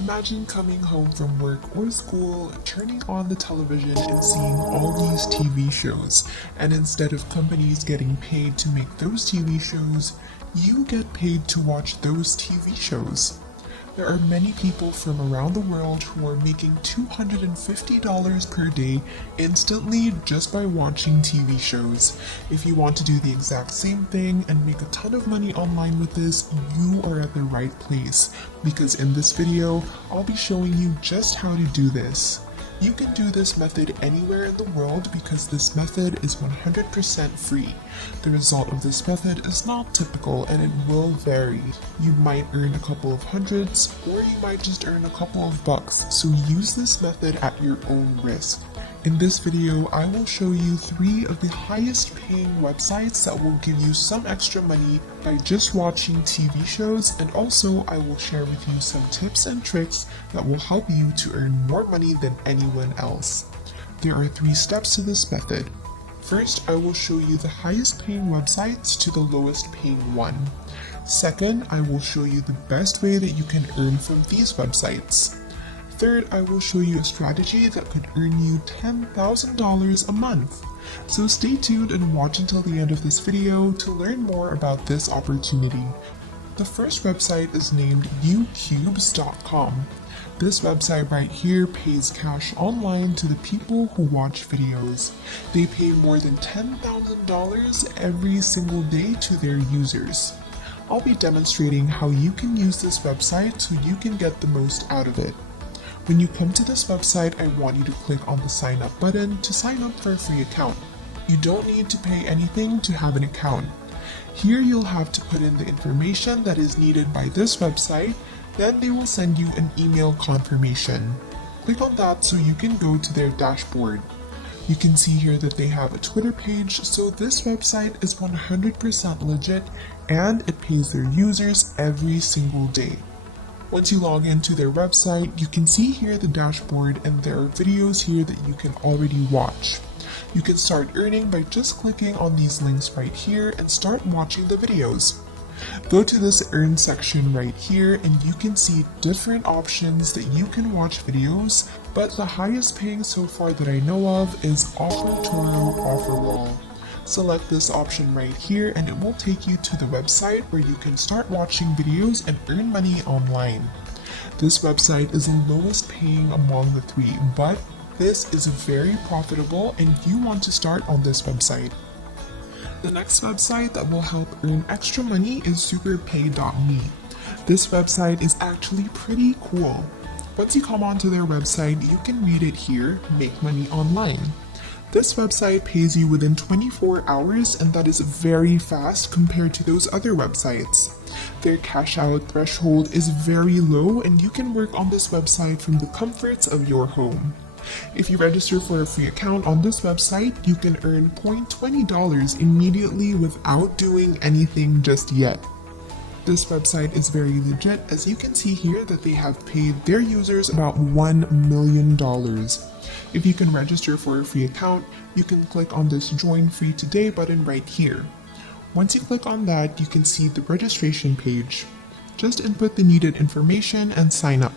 Imagine coming home from work or school, turning on the television and seeing all these TV shows, and instead of companies getting paid to make those TV shows, you get paid to watch those TV shows. There are many people from around the world who are making $250 per day instantly just by watching TV shows. If you want to do the exact same thing and make a ton of money online with this, you are at the right place, because in this video, I'll be showing you just how to do this. You can do this method anywhere in the world because this method is 100% free. The result of this method is not typical and it will vary. You might earn a couple of hundreds or you might just earn a couple of bucks, so use this method at your own risk. In this video, I will show you 3 of the highest paying websites that will give you some extra money by just watching TV shows, and also I will share with you some tips and tricks that will help you to earn more money than anyone else. There are 3 steps to this method. First, I will show you the highest paying websites to the lowest paying one. Second, I will show you the best way that you can earn from these websites. Third, I will show you a strategy that could earn you $10,000 a month. So stay tuned and watch until the end of this video to learn more about this opportunity. The first website is named ucubes.com. This website right here pays cash online to the people who watch videos. They pay more than $10,000 every single day to their users. I'll be demonstrating how you can use this website so you can get the most out of it. When you come to this website, I want you to click on the sign up button to sign up for a free account. You don't need to pay anything to have an account. Here you'll have to put in the information that is needed by this website, then they will send you an email confirmation. Click on that so you can go to their dashboard. You can see here that they have a Twitter page, so this website is 100% legit and it pays their users every single day. Once you log into their website, you can see here the dashboard and there are videos here that you can already watch. You can start earning by just clicking on these links right here and start watching the videos. Go to this earn section right here and you can see different options that you can watch videos, but the highest paying so far that I know of is OfferToro OfferWall. Select this option right here and it will take you to the website where you can start watching videos and earn money online. This website is the lowest paying among the 3, but this is very profitable and you want to start on this website. The next website that will help earn extra money is superpay.me. This website is actually pretty cool. Once you come onto their website, you can read it here, make money online. This website pays you within 24 hours and that is very fast compared to those other websites. Their cash out threshold is very low and you can work on this website from the comforts of your home. If you register for a free account on this website, you can earn $20 immediately without doing anything just yet. This website is very legit, as you can see here that they have paid their users about $1 million. If you can register for a free account, you can click on this Join Free Today button right here. Once you click on that, you can see the registration page. Just input the needed information and sign up.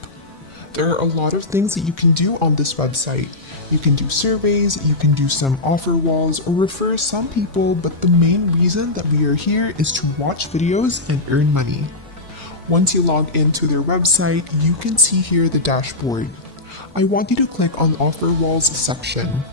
There are a lot of things that you can do on this website. You can do surveys, you can do some offer walls, or refer some people, but the main reason that we are here is to watch videos and earn money. Once you log into their website, you can see here the dashboard. I want you to click on the offer walls section.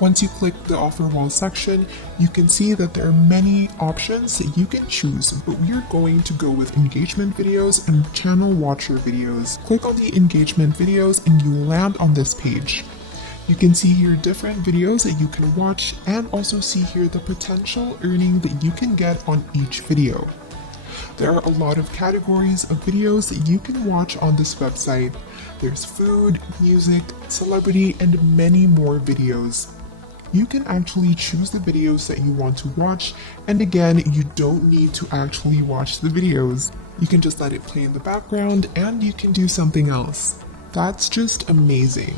Once you click the offer wall section, you can see that there are many options that you can choose, but we are going to go with engagement videos and channel watcher videos. Click on the engagement videos and you will land on this page. You can see here different videos that you can watch and also see here the potential earning that you can get on each video. There are a lot of categories of videos that you can watch on this website. There's food, music, celebrity, and many more videos. You can actually choose the videos that you want to watch, and again, you don't need to actually watch the videos. You can just let it play in the background and you can do something else. That's just amazing.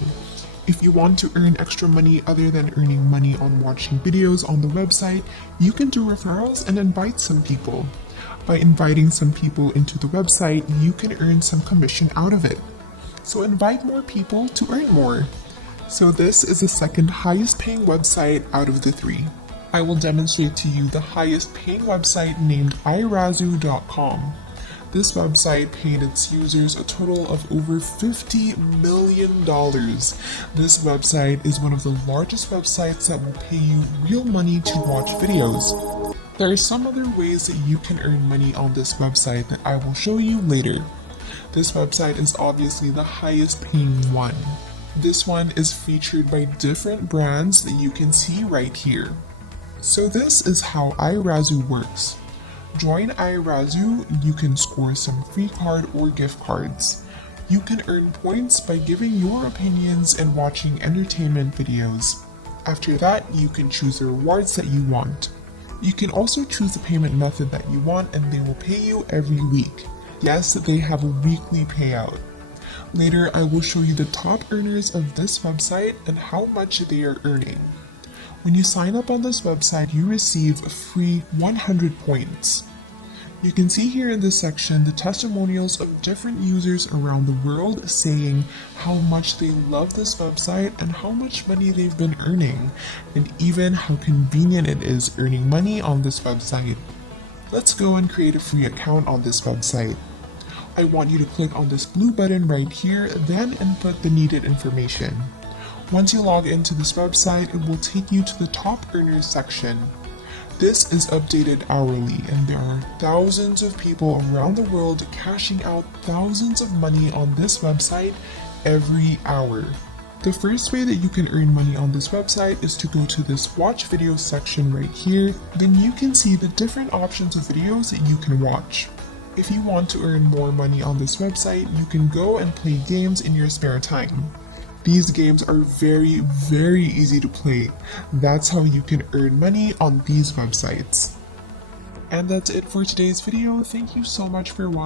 If you want to earn extra money other than earning money on watching videos on the website, you can do referrals and invite some people. By inviting some people into the website, you can earn some commission out of it. So invite more people to earn more. So this is the second highest paying website out of the three. I will demonstrate to you the highest paying website named iRazoo.com. This website paid its users a total of over $50 million. This website is one of the largest websites that will pay you real money to watch videos. There are some other ways that you can earn money on this website that I will show you later. This website is obviously the highest paying one. This one is featured by different brands that you can see right here. So this is how iRazoo works. Join iRazoo, you can score some free card or gift cards. You can earn points by giving your opinions and watching entertainment videos. After that, you can choose the rewards that you want. You can also choose the payment method that you want and they will pay you every week. Yes, they have a weekly payout. Later, I will show you the top earners of this website and how much they are earning. When you sign up on this website, you receive a free 100 points. You can see here in this section the testimonials of different users around the world saying how much they love this website and how much money they've been earning, and even how convenient it is earning money on this website. Let's go and create a free account on this website. I want you to click on this blue button right here, then input the needed information. Once you log into this website, it will take you to the top earners section. This is updated hourly, and there are thousands of people around the world cashing out thousands of money on this website every hour. The first way that you can earn money on this website is to go to this watch video section right here. Then you can see the different options of videos that you can watch. If you want to earn more money on this website, you can go and play games in your spare time. These games are very, very easy to play. That's how you can earn money on these websites. And that's it for today's video. Thank you so much for watching.